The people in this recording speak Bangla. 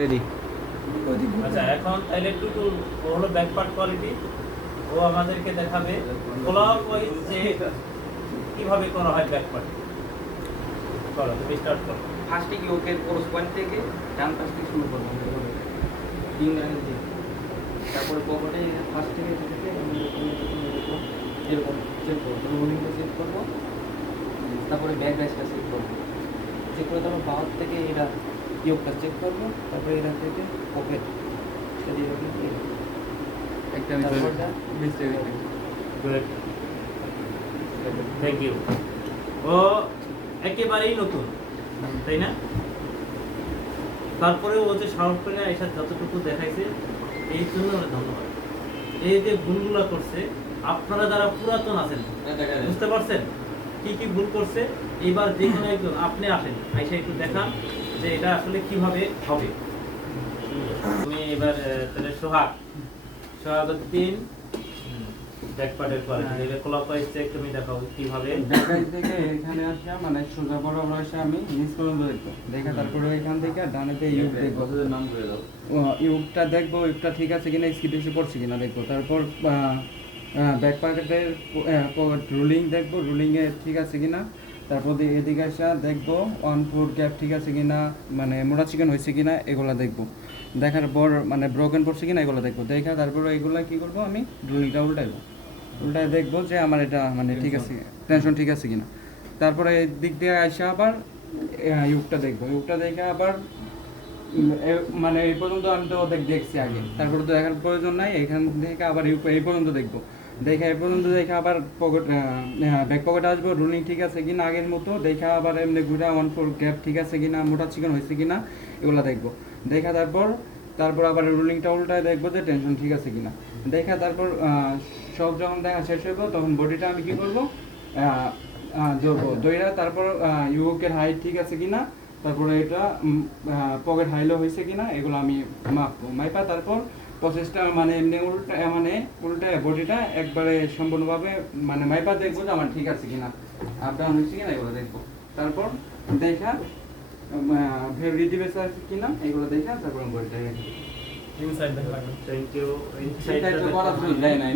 রেডি। আচ্ছা, এখন তাহলে টুটু ও হলো ব্যাক পার্ট কোয়ালিটি, ও আমাদেরকে দেখাবে ক্লকওয়াইজ যে কিভাবে করা হয় ব্যাক পার্ট। চলো তুমি স্টার্ট করো। ফার্স্টে কি ওকে ক্রস পয়েন্ট থেকে ডান পাশ থেকে শুরু করবো তিন লাইন দিয়ে, তারপরে পকেটে ফার্স্ট থেকে থেকে এরকম চেক করবো, রোলিংটা চেক করবো, তারপরে ব্যাক ব্যাচটা চেক করবো, চেক করে তারপর বাহার থেকে এরা ইয়োগটা চেক করবো, তারপরে এরা থেকে পকেট একটা গুড, থ্যাংক ইউ। ও একেবারেই নতুন, তাই না? তারপরে ও যে সাহস করে এসে যতটুকু দেখাইছে এই জন্য ওর ধন্যবাদ। এই যে ভুলগুলো করছে, আপনারা যারা পুরাতন আছেন বুঝতে পারছেন কি কি ভুল করছে। এইবার যে কোনো একজন আপনি আসেন, আইসা একটু দেখান যে এটা আসলে কিভাবে হবে। তুমি এবার তাহলে সোহাগ 3 ব্যাকপার্টের পরে এটা ক্লকওয়াইজ চেক তুমি দেখাও কিভাবে। ব্যাকসাইড থেকে এখানে আসা মানে সোজা বরাবর আসে আমি নিচ পর্যন্ত দেখবো, দেখা তারপরে এখান থেকে ডানেতে ইউক দেখবো, নাম করে দাও। ইউকটা দেখবো, ইউকটা ঠিক আছে কিনা, স্কিড এসে পড়ছে কিনা দেখবো, তারপর ব্যাক পকেটের রুলিং দেখবো, রুলিংয়ে ঠিক আছে কিনা, তারপর এদিকে আসা দেখবো 1-4 গ্যাপ ঠিক আছে কিনা, মানে মোটা চিকেন হয়েছে কিনা এগুলো দেখবো, দেখার পর মানে ব্রোকেন পড়ছে কিনা এগুলো দেখবো, দেখা তারপরে এগুলো কী করবো আমি রুলিংটা উল্টায় দেখবো যে আমার এটা মানে ঠিক আছে, টেনশন ঠিক আছে কিনা, তারপরে এই দিক দিয়ে আসা আবার ইউকটা দেখবো, ইউকটা দেখে আবার মানে এই পর্যন্ত আমি তো দেখছি আগে, তারপরে তো দেখার প্রয়োজন নাই, এখান থেকে আবার এই পর্যন্ত দেখবো, দেখে এই পর্যন্ত দেখে আবার পকেট ব্যাক পকেটে আসবো, রুলিং ঠিক আছে কিনা আগের মতো, দেখা আবার এমনি ঘুরা 1-4 গ্যাপ ঠিক আছে কিনা, মোটা চিকেন হয়েছে কিনা এগুলো দেখবো, দেখা তারপর আবার রুলিংটা উল্টায় দেখবো যে টেনশন ঠিক আছে কিনা, দেখা তারপর সব যখন দেখা শেষ হইব তখন বডিটা আমি কি করবো ধরবো, দইরা তারপর ইউকের হাইট ঠিক আছে কিনা, তারপরে এটা পকেট হাইলো হয়েছে কিনা এগুলো আমি মাপবো, মাইপা তারপর প্রসেসটা মানে এমনি উল্টা বডিটা একবারে সম্পূর্ণভাবে মানে মাইপা দেখবো যে আমার ঠিক আছে কিনা, আপ ডাউন হয়েছে কিনা এগুলো দেখবো, তারপর দেখা ভেরিটি বেস আছে কিনা এগুলো দেখা তারপর বডিটা ইনসাইড দেখা লাগবে। Thank you. সেটা তো করা যায় না।